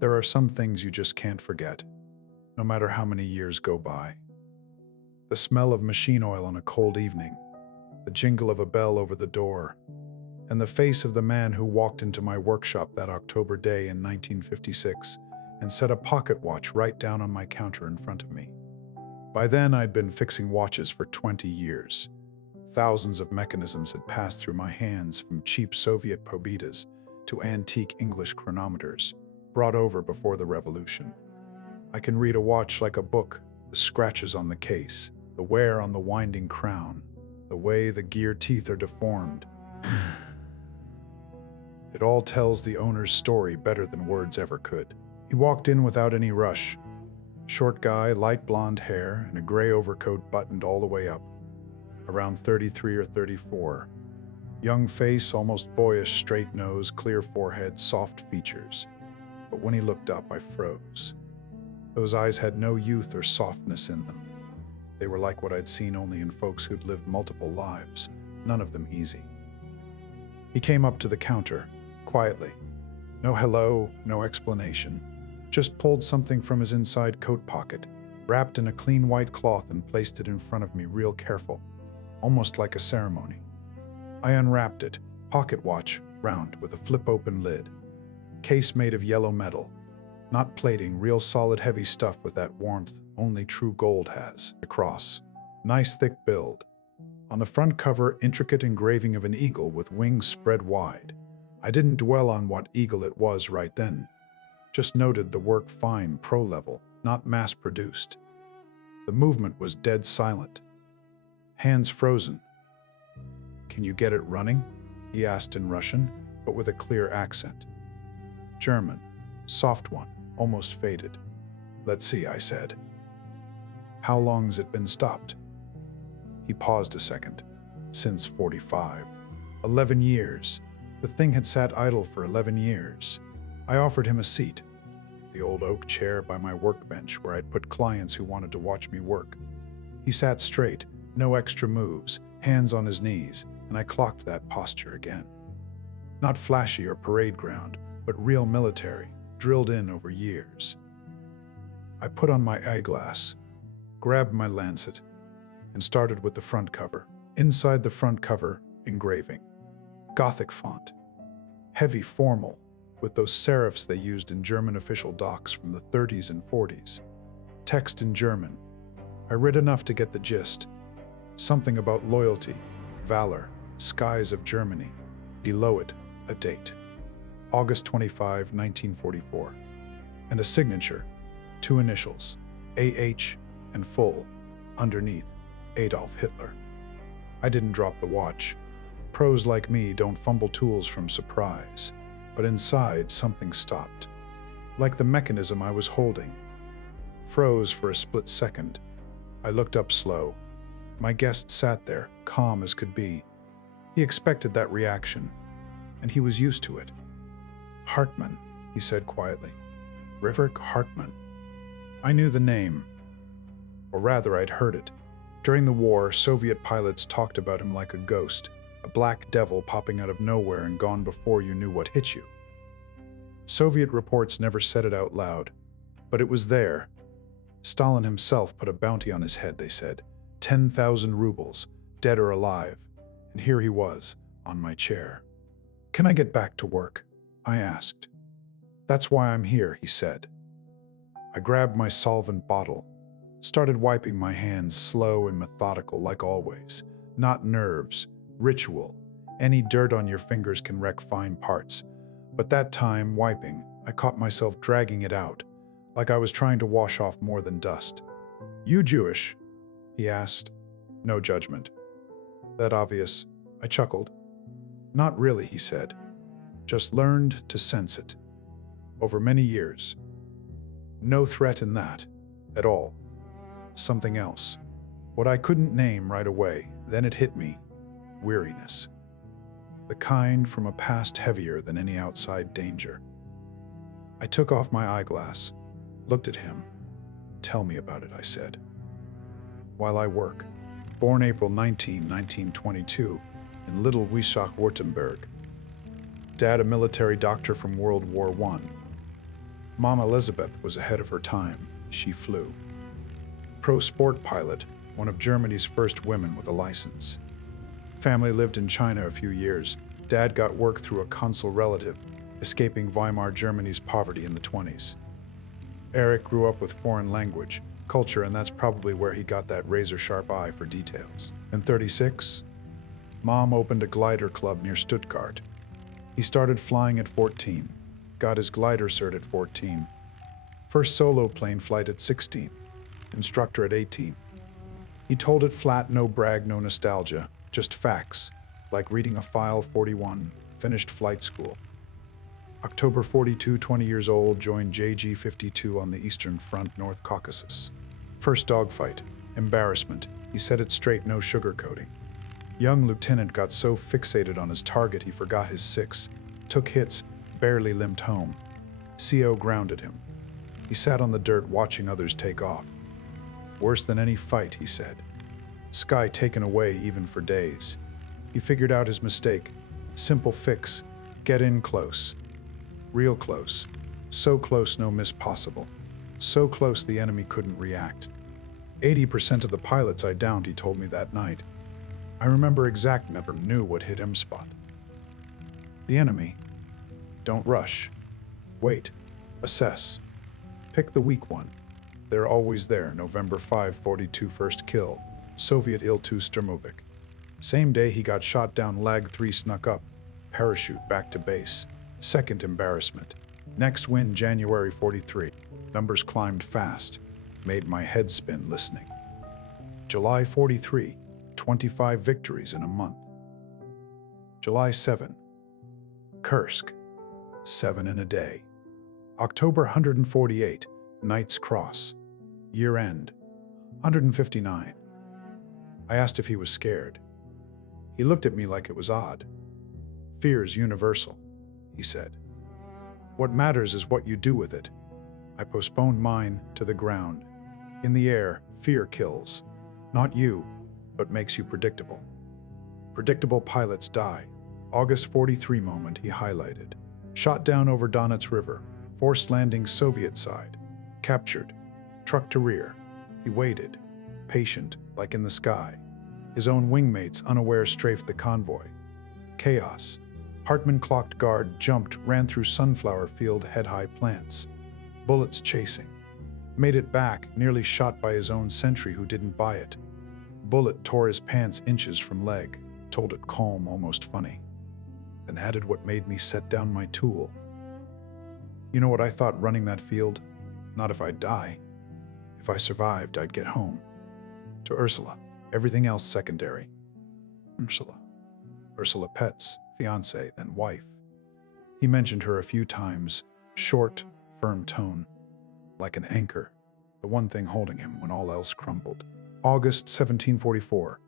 There are some things you just can't forget, no matter how many years go by. The smell of machine oil on a cold evening, the jingle of a bell over the door, and the face of the man who walked into my workshop that October day in 1956 and set a pocket watch right down on my counter in front of me. By then, I'd been fixing watches for 20 years. Thousands of mechanisms had passed through my hands, from cheap Soviet Pobitas to antique English chronometers, brought over before the revolution. I can read a watch like a book, the scratches on the case, the wear on the winding crown, the way the gear teeth are deformed. It all tells the owner's story better than words ever could. He walked in without any rush. Short guy, light blonde hair, and a gray overcoat buttoned all the way up. Around 33 or 34. Young face, almost boyish, straight nose, clear forehead, soft features. But when he looked up, I froze. Those eyes had no youth or softness in them. They were like what I'd seen only in folks who'd lived multiple lives, none of them easy. He came up to the counter, quietly. No hello, no explanation. Just pulled something from his inside coat pocket, wrapped in a clean white cloth, and placed it in front of me real careful, almost like a ceremony. I unwrapped it, pocket watch, round, with a flip-open lid. Case made of yellow metal. Not plating, real solid heavy stuff with that warmth only true gold has. A cross. Nice thick build. On the front cover, intricate engraving of an eagle with wings spread wide. I didn't dwell on what eagle it was right then. Just noted the work fine, pro level, not mass-produced. The movement was dead silent. Hands frozen. "Can you get it running?" he asked in Russian, but with a clear accent. German. Soft one, almost faded. "Let's see," I said. "How long's it been stopped?" He paused a second. "Since 45. 11 years. The thing had sat idle for 11 years. I offered him a seat. The old oak chair by my workbench where I'd put clients who wanted to watch me work. He sat straight, no extra moves, hands on his knees, and I clocked that posture again. Not flashy or parade ground, but real military, drilled in over years. I put on my eyeglass, grabbed my lancet, and started with the front cover. Inside the front cover, engraving. Gothic font. Heavy, formal, with those serifs they used in German official docs from the 30s and 40s. Text in German. I read enough to get the gist. Something about loyalty, valor, skies of Germany. Below it, a date. August 25, 1944. And a signature, 2 initials, AH and full, underneath, Adolf Hitler. I didn't drop the watch. Pros like me don't fumble tools from surprise. But inside, something stopped. Like the mechanism I was holding. Froze for a split second. I looked up slow. My guest sat there, calm as could be. He expected that reaction, and he was used to it. "Hartmann," he said quietly. "Erich Hartmann." I knew the name. Or rather, I'd heard it. During the war, Soviet pilots talked about him like a ghost. A black devil popping out of nowhere and gone before you knew what hit you. Soviet reports never said it out loud, but it was there. Stalin himself put a bounty on his head, they said. 10,000 rubles, dead or alive. And here he was, on my chair. "Can I get back to work?" I asked. "That's why I'm here," he said. I grabbed my solvent bottle, started wiping my hands, slow and methodical like always. Not nerves. Ritual. Any dirt on your fingers can wreck fine parts. But that time, wiping, I caught myself dragging it out, like I was trying to wash off more than dust. "You Jewish?" he asked. No judgment. That obvious. I chuckled. "Not really," he said. "Just learned to sense it. Over many years. No threat in that, at all. Something else. What I couldn't name right away, then it hit me. Weariness. The kind from a past heavier than any outside danger. I took off my eyeglass, looked at him. "Tell me about it," I said. "While I work. Born April 19, 1922, in Little Weissach, Württemberg. Dad a military doctor from World War I. Mom Elizabeth was ahead of her time. She flew. Pro sport pilot, one of Germany's first women with a license. Family lived in China a few years. Dad got work through a consul relative, escaping Weimar Germany's poverty in the 20s. Erich grew up with foreign language, culture, and that's probably where he got that razor-sharp eye for details. In 36, Mom opened a glider club near Stuttgart. He started flying at 14, got his glider cert at 14, first solo plane flight at 16, instructor at 18. He told it flat, no brag, no nostalgia, just facts, like reading a file. 41, finished flight school. October 42, 20 years old, joined JG 52 on the Eastern Front, North Caucasus. First dogfight, embarrassment, he said it straight, no sugarcoating. Young lieutenant got so fixated on his target he forgot his six, took hits, barely limped home. CO grounded him. He sat on the dirt watching others take off. Worse than any fight, he said. Sky taken away even for days. He figured out his mistake. Simple fix, get in close. Real close. So close no miss possible. So close the enemy couldn't react. 80% of the pilots I downed, he told me that night. I remember exact, never knew what hit him spot. The enemy. Don't rush. Wait. Assess. Pick the weak one. They're always there. November 5, 42, first kill. Soviet Il-2 Sturmovik. Same day he got shot down, Lag 3 snuck up. Parachute back to base. Second embarrassment. Next win, January 43. Numbers climbed fast. Made my head spin listening. July 43. 25 victories in a month. July 7. Kursk. 7 in a day. October 148. Knight's Cross. Year end. 159. I asked if he was scared. He looked at me like it was odd. Fear's universal, he said. What matters is what you do with it. I postponed mine to the ground. In the air, fear kills. Not you, but makes you predictable. Predictable pilots die. August 43 moment he highlighted. Shot down over Donets River. Forced landing Soviet side. Captured. Truck to rear. He waited. Patient, like in the sky. His own wingmates unaware strafed the convoy. Chaos. Hartmann clocked guard, jumped, ran through sunflower field head-high plants. Bullets chasing. Made it back, nearly shot by his own sentry who didn't buy it. Bullet tore his pants inches from leg, told it calm, almost funny. Then added what made me set down my tool. You know what I thought running that field? Not if I'd die. If I survived, I'd get home. To Ursula. Everything else secondary. Ursula. Ursula Petz, fiancée, then wife. He mentioned her a few times, short, firm tone, like an anchor, the one thing holding him when all else crumbled. August 1744.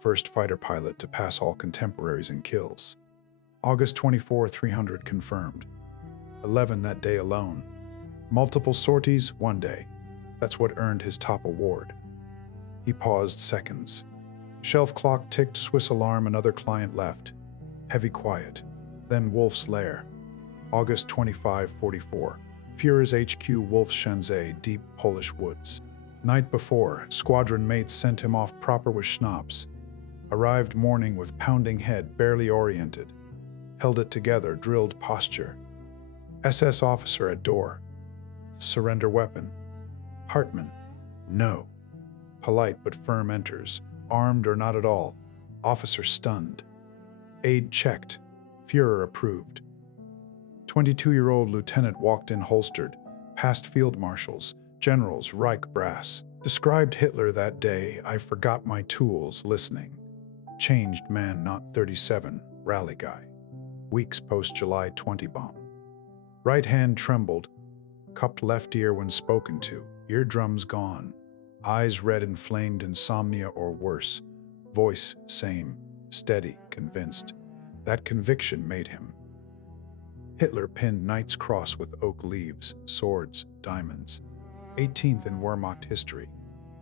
First fighter pilot to pass all contemporaries in kills. August 24, 300 confirmed. 11 that day alone. Multiple sorties, one day. That's what earned his top award. He paused seconds. Shelf clock ticked, Swiss alarm, another client left. Heavy quiet. Then Wolf's Lair. August 25, 44. Führer's HQ, Wolfschanze, deep Polish woods. Night before, squadron mates sent him off proper with schnapps. Arrived morning with pounding head, barely oriented. Held it together, drilled posture. SS officer at door. Surrender weapon. Hartmann. No. Polite but firm enters. Armed or not at all. Officer stunned. Aide checked. Führer approved. 22-year-old lieutenant walked in holstered. Past field marshals. Generals, Reich brass. Described Hitler that day. I forgot my tools, listening. Changed man, not 37. Rally guy. Weeks post July 20 bomb. Right hand trembled. Cupped left ear when spoken to. Eardrums gone. Eyes red, inflamed, insomnia or worse. Voice same. Steady, convinced. That conviction made him. Hitler pinned Knight's Cross with oak leaves, swords, diamonds. 18th in Wehrmacht history.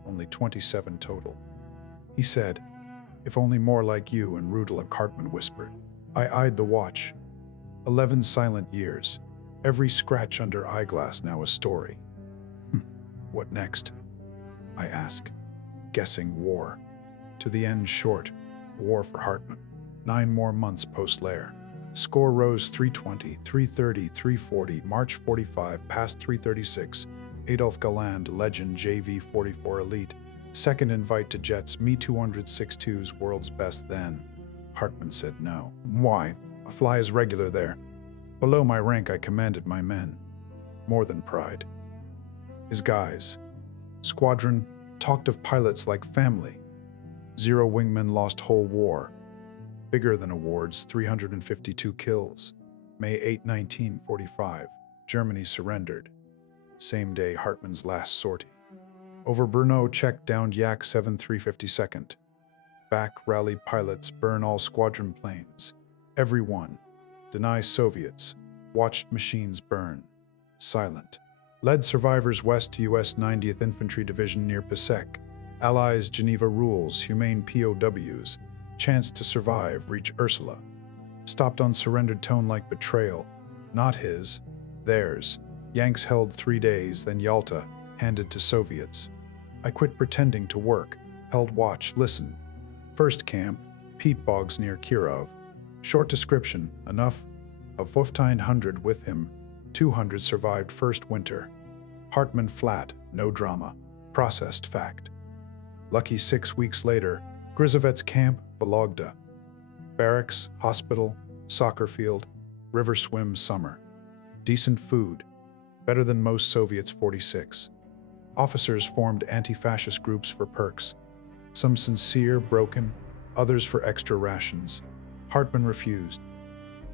Only 27 total. He said, if only more like you, and Erich Hartmann whispered. I eyed the watch. 11 silent years. Every scratch under eyeglass now a story. What next? I ask, guessing war. To the end short, war for Hartmann. 9 more months post-Lair. Score rose 320, 330, 340, March 45, past 336. Adolf Galland, legend JV-44 elite. Second invite to Jets, Me-206-2's world's best then. Hartmann said no. Why? A fly is regular there. Below my rank I commanded my men. More than pride. His guys. Squadron talked of pilots like family. 0 wingmen lost whole war. Bigger than awards, 352 kills. May 8, 1945. Germany surrendered. Same day Hartmann's last sortie. Over Brno, Czech downed Yak 7 352nd. Back rallied pilots, burn all squadron planes. Every one. Deny Soviets. Watched machines burn. Silent. Led survivors west to U.S. 90th Infantry Division near Pasek. Allies Geneva rules, humane POWs. Chance to survive, reach Ursula. Stopped on surrendered tone like betrayal. Not his. Theirs. Yanks held 3 days, then Yalta, handed to Soviets. I quit pretending to work. Held watch, listened. First camp, peat bogs near Kirov. Short description, enough. Of 1,500 with him, 200 survived first winter. Hartmann flat, no drama. Processed fact. Lucky 6 weeks later, Grizovets camp, Vologda. Barracks, hospital, soccer field, river swim summer. Decent food, better than most Soviets 46. Officers formed anti-fascist groups for perks. Some sincere, broken, others for extra rations. Hartmann refused.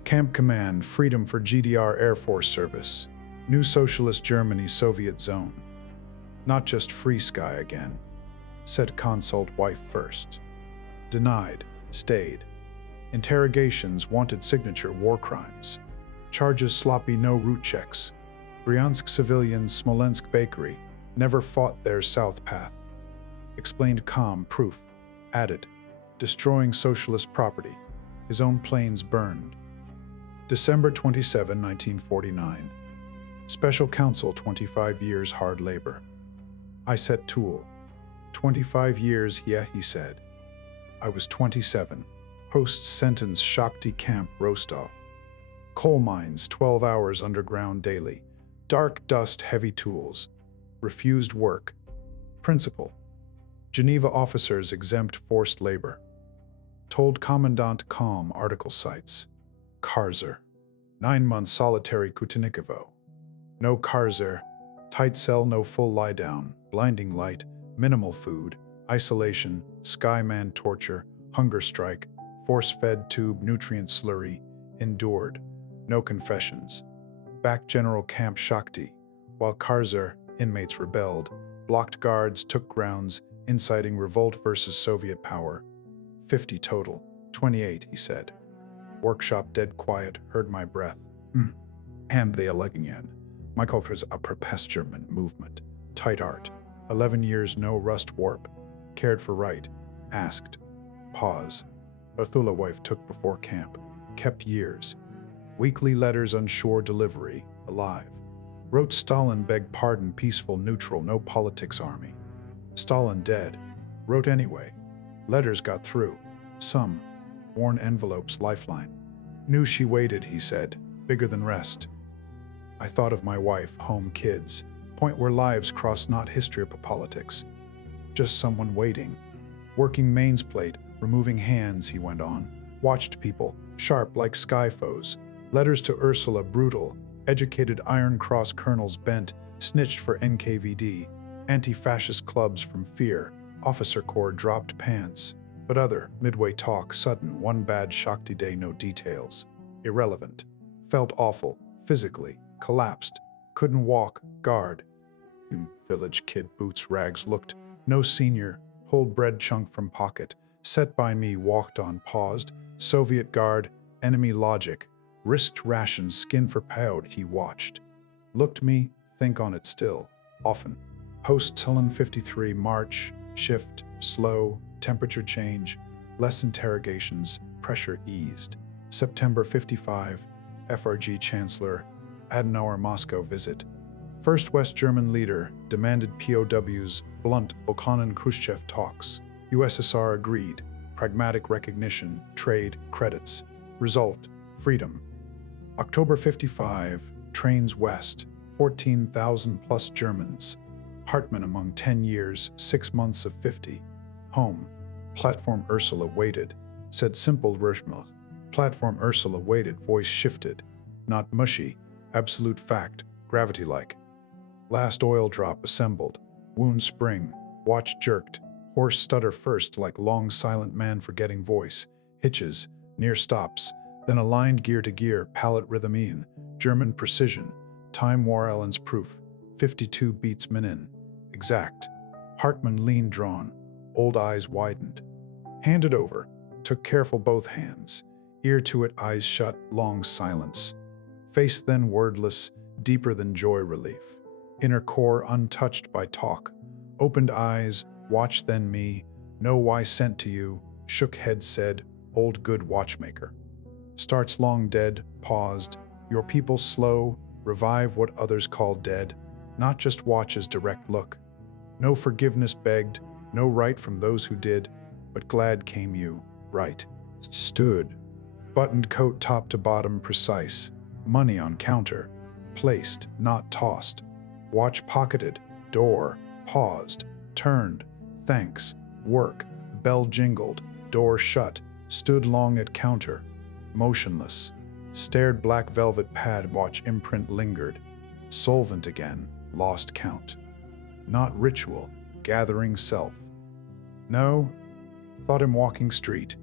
Camp command, freedom for GDR Air Force service. New Socialist Germany, Soviet zone. Not just free sky again. Said consult wife first. Denied, stayed. Interrogations, wanted signature, war crimes. Charges sloppy, no route checks. Bryansk civilians, Smolensk bakery. Never fought their south path. Explained calm, proof. Added. Destroying socialist property. His own planes burned. December 27, 1949. Special counsel, 25 years hard labor. I set tool. 25 years, yeah, he said. I was 27. Post-sentence Shakti Camp, Rostov. Coal mines, 12 hours underground daily. Dark dust, heavy tools. Refused work. Principal. Geneva officers exempt forced labor. Told Commandant calm, article cites. Karzer. 9 months solitary Kutenikovo. No Karzer. Tight cell, no full lie down. Blinding light. Minimal food. Isolation. Skyman torture. Hunger strike. Force-fed tube, nutrient slurry. Endured. No confessions. Back General Camp Shakti. While Karzer, inmates rebelled. Blocked guards, took grounds, inciting revolt versus Soviet power. 50 total. 28, he said. Workshop dead quiet, heard my breath. And the Allegheny. My culprit a perpest German movement. Tight art. 11 years no rust warp. Cared for right. Asked. Pause. Othula wife took before camp. Kept years. Weekly letters unsure delivery. Alive. Wrote Stalin begged pardon peaceful neutral no politics army. Stalin dead. Wrote anyway. Letters got through. Some. Worn envelopes lifeline. Knew she waited, he said. Bigger than rest. I thought of my wife, home, kids. Point where lives cross not history or politics. Just someone waiting. Working mains plate, removing hands, he went on. Watched people, sharp like sky foes. Letters to Ursula, brutal. Educated Iron Cross colonels bent, snitched for NKVD. Anti-fascist clubs from fear. Officer corps dropped pants. But other, midway talk, sudden, one bad Shakti day, no details. Irrelevant. Felt awful, physically. Collapsed. Couldn't walk, guard. Village kid, boots, rags, looked. No senior. Pulled bread chunk from pocket. Set by me, walked on, paused. Soviet guard, enemy logic. Risked rations, skin for pound, he watched. Looked me, think on it still. Often. Post-Tulin 53, March, shift, slow, temperature change, less interrogations, pressure eased. September 55, FRG Chancellor, Adenauer Moscow visit. First West German leader demanded POWs, blunt Okhanin Khrushchev talks. USSR agreed. Pragmatic recognition, trade, credits. Result, freedom. October 55, trains west, 14,000 plus Germans. Hartmann among 10 years, 6 months of 50. Home. Platform Ursula waited, said simple Rishmal. Platform Ursula waited, voice shifted. Not mushy, absolute fact, gravity-like. Last oil drop assembled. Wound spring, watch jerked. Horse stutter first like long silent man forgetting voice. Hitches, near stops. Then aligned gear to gear, pallet rhythm in. German precision. Time war Ellen's proof. 52 beats minin. Exact. Hartmann lean drawn. Old eyes widened. Handed over. Took careful both hands. Ear to it, eyes shut, long silence. Face then wordless, deeper than joy relief. Inner core untouched by talk. Opened eyes, watch then me. Know why sent to you. Shook head said, old good watchmaker. Starts long dead, paused. Your people slow, revive what others call dead. Not just watch's direct look. No forgiveness begged, no right from those who did, but glad came you, right. Stood. Buttoned coat top to bottom precise. Money on counter. Placed, not tossed. Watch pocketed. Door. Paused. Turned. Thanks. Work. Bell jingled. Door shut. Stood long at counter. Motionless. Stared black velvet pad, watch imprint lingered. Solvent again. Lost count. Not ritual. Gathering self. No. Thought him walking street.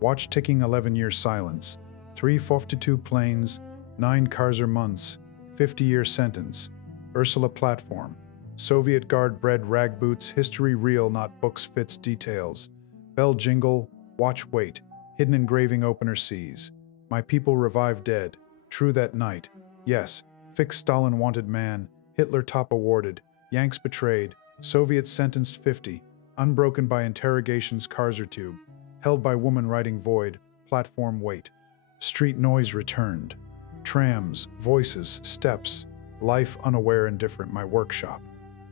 Watch ticking 11-year silence. 352 planes. 9 Kaiser months. 50-year sentence. Ursula platform. Soviet guard bred rag boots. History real, not books fits details. Bell jingle. Watch wait. Hidden engraving opener sees. My people revive dead. True that night. Yes. Fixed Stalin wanted man. Hitler top awarded. Yanks betrayed. Soviets sentenced 50. Unbroken by interrogations Kaiser tube. Held by woman writing void. Platform wait. Street noise returned. Trams, voices, steps. Life unaware indifferent my workshop.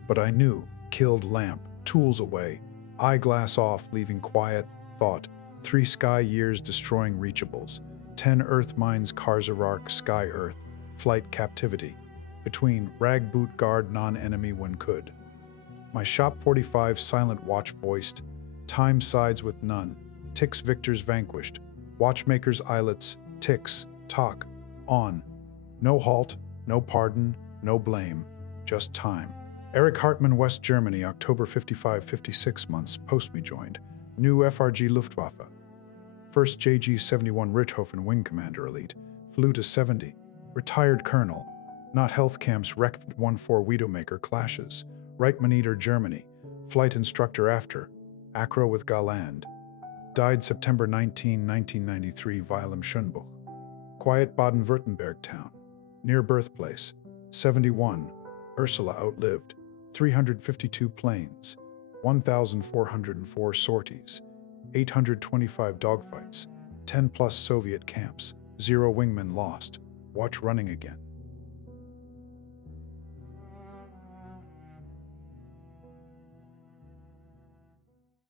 But I knew. Killed lamp. Tools away. Eyeglass off leaving quiet. Thought. 3 sky years destroying reachables. 10 earth mines Karzarark sky earth. Flight captivity. Between rag boot guard non-enemy when could. My shop 45 silent watch voiced. Time sides with none. Ticks victors vanquished. Watchmaker's islets. Ticks. Talk. On. No halt. No pardon. No blame. Just time. Erich Hartmann, West Germany, October 55, 56 months, post me joined. New FRG Luftwaffe. First JG-71 Richthofen Wing Commander Elite. Flew to 70. Retired Colonel. Not health camps wrecked 14 Widowmaker clashes. Reitmaneter, Germany. Flight instructor after. Acro with Galand. Died September 19, 1993, Weilem Schönbuch. Quiet Baden-Württemberg town. Near birthplace. 71. Ursula outlived. 352 planes. 1,404 sorties. 825 dogfights. 10 plus Soviet camps. 0 wingmen lost. Watch running again.